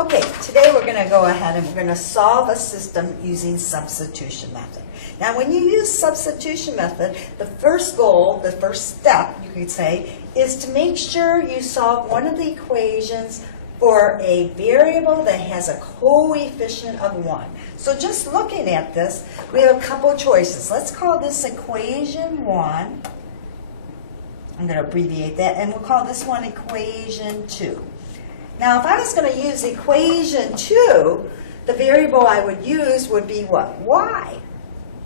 Okay, today we're going to go ahead and we're going to solve a system using substitution method. Now when you use substitution method, the first goal, the first step, you could say, is to make sure you solve one of the equations for a variable that has a coefficient of 1. So just looking at this, we have a couple choices. Let's call this equation 1. I'm going to abbreviate that, and we'll call this one equation 2. Now, if I was going to use equation 2, the variable I would use would be what? Y,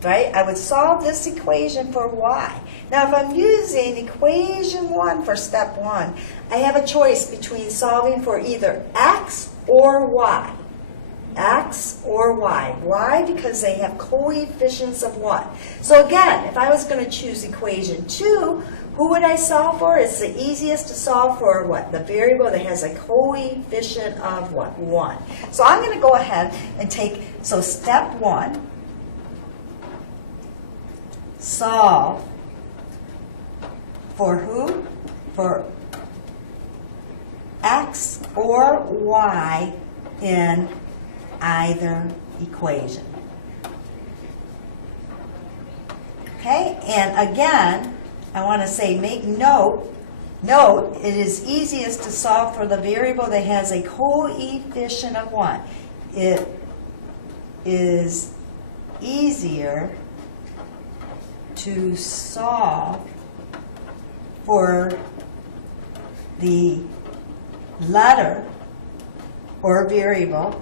right? I would solve this equation for y. Now, if I'm using equation 1 for step 1, I have a choice between solving for either x or y. X or y. Why? Because they have coefficients of 1. So again, if I was going to choose equation 2, who would I solve for? It's the easiest to solve for what? The variable that has a coefficient of what? 1. So I'm going to go ahead and so step 1, solve for who? For x or y in either equation. Okay, and again, I want to say make note, it is easiest to solve for the variable that has a coefficient of 1. It is easier to solve for the letter or variable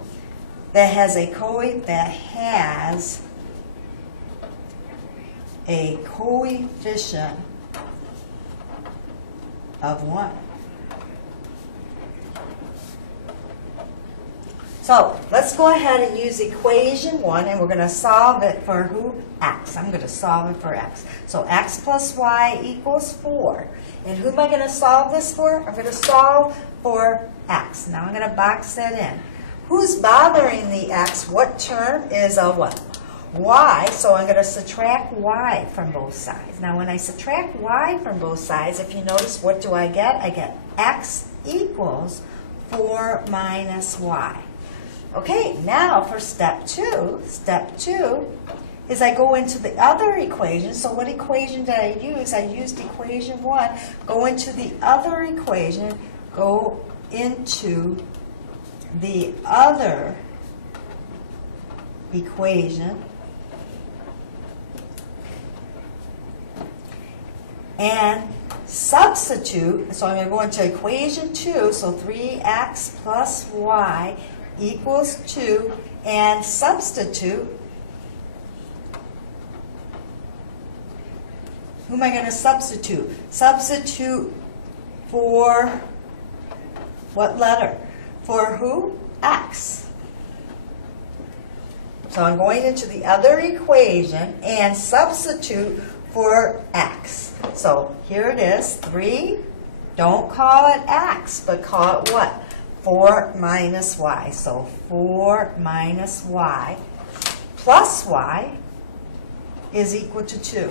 that has a coefficient of 1. So let's go ahead and use equation 1, and we're going to solve it for who? X. I'm going to solve it for x. So x plus y equals 4. And who am I going to solve this for? I'm going to solve for x. Now I'm going to box that in. Who's bothering the x? What term is a what? Y, so I'm going to subtract y from both sides. Now when I subtract y from both sides, if you notice, what do I get? I get x equals 4 minus y. Okay, now for step 2. Step 2 is I go into the other equation. So what equation did I use? I used equation 1. Go into the other equation. Go into the other equation. And substitute, so I'm going to go into equation 2, so 3x plus y equals 2, and substitute. Who am I going to substitute? Substitute for what letter? For who? X. So I'm going into the other equation and substitute for x. So here it is, 3. Don't call it x, but call it what? 4 minus y. So 4 minus y plus y is equal to 2.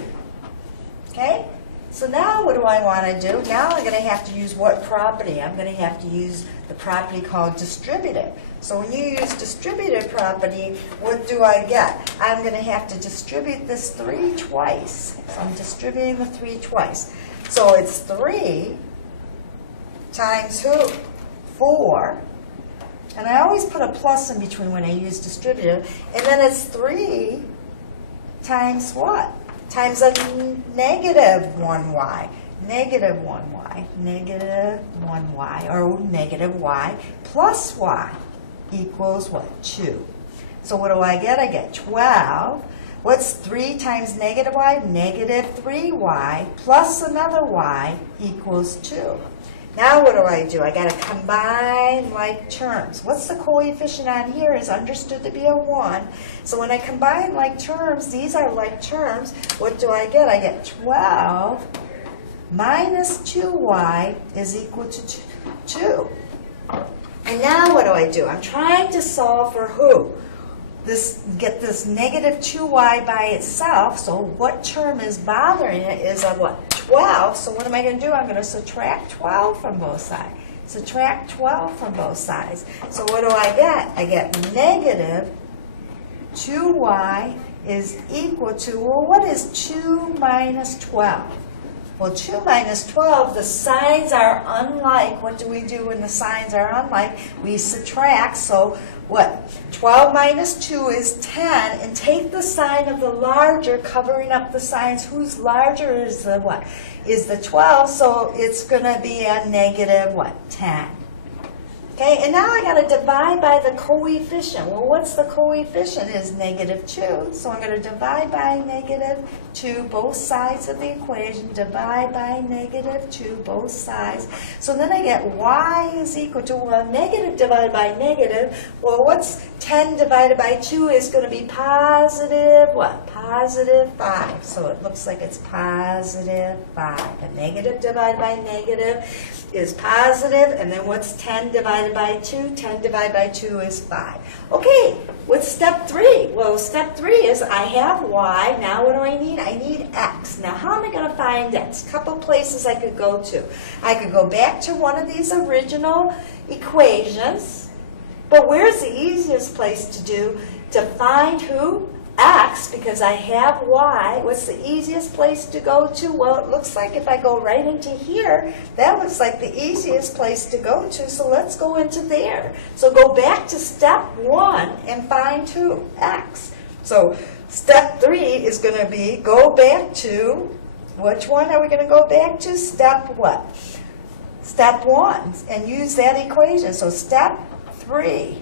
Okay? So now what do I want to do? Now I'm going to have to use what property? I'm going to have to use the property called distributive. So when you use distributive property, what do I get? I'm going to have to distribute this 3 twice. So I'm distributing the 3 twice. So it's 3 times who? 4. And I always put a plus in between when I use distributive. And then it's 3 times what? Times a negative 1y. Negative 1y. Negative 1y, or negative y, plus y equals what? 2. So what do I get? I get 12. What's 3 times negative y? Negative 3y plus another y equals 2. Now what do? I got to combine like terms. What's the coefficient on here is understood to be a 1. So when I combine like terms, these are like terms. What do I get? I get 12 minus 2y is equal to 2. And now what do? I'm trying to solve for who? Get this negative 2y by itself. So what term is bothering it is a what? 12. So what am I going to do? I'm going to subtract 12 from both sides. Subtract 12 from both sides. So what do I get? I get negative 2y is equal to, well, what is 2 minus 12? Well, 2 minus 12, the signs are unlike. What do we do when the signs are unlike? We subtract. So what? 12 minus 2 is 10. And take the sign of the larger, covering up the signs. Whose larger is the what? Is the 12. So it's going to be a negative what? 10. Okay, and now I got to divide by the coefficient. Well, what's the coefficient? Is negative 2. So I'm going to divide by negative 2 both sides of the equation. Divide by negative 2 both sides. So then I get y is equal to, well, negative divided by negative. Well, what's 10 divided by 2 is going to be positive what? Positive 5. So it looks like it's positive 5. A negative divided by negative is positive, and then what's 10 divided by 2? 10 divided by 2 is 5. Okay, what's step 3? Well, step 3 is I have y. Now what do I need? I need x. Now how am I going to find x? A couple places I could go to. I could go back to one of these original equations, but where's the easiest place to do to find who? X, because I have y. What's the easiest place to go to? Well, it looks like if I go right into here, that looks like the easiest place to go to, so let's go into there. So go back to step 1 and find who? X. So step 3 is going to be go back to, which one are we going to go back to? Step what? Step 1, and use that equation. So step 3.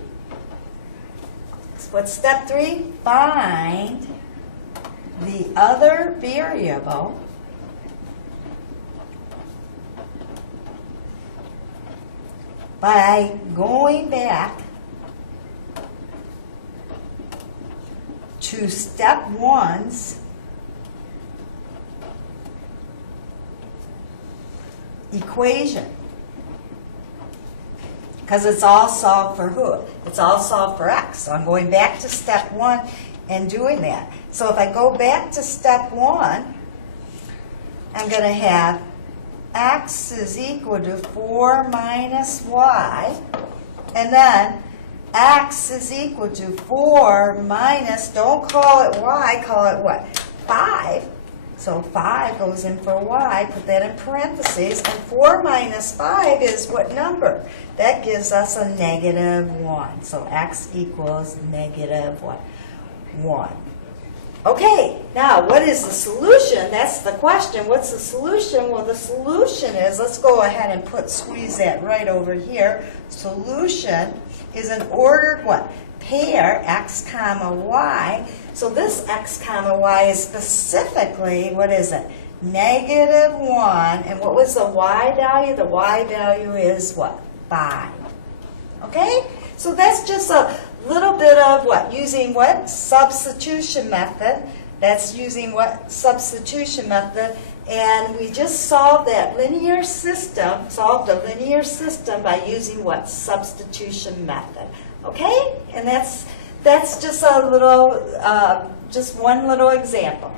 What's step 3? Find the other variable by going back to step 1's equation. Because it's all solved for who? It's all solved for x. So I'm going back to step 1 and doing that. So if I go back to step 1, I'm going to have x is equal to 4 minus y. And then x is equal to 4 minus, don't call it y, call it what? 5. So 5 goes in for y, put that in parentheses, and 4 minus 5 is what number? That gives us a negative 1. So x equals negative what? 1. Okay, now what is the solution? That's the question. What's the solution? Well, the solution is, let's go ahead and squeeze that right over here. Solution is an ordered what? Pair, x comma y. So this x comma y is specifically, what is it? Negative 1. And what was the y value? The y value is what? 5. Okay? So that's just a little bit of what? Using what? Substitution method. That's using what? Substitution method. And we just solved that linear system, solved a linear system by using what? Substitution method. Okay? And that's just a little, just one little example.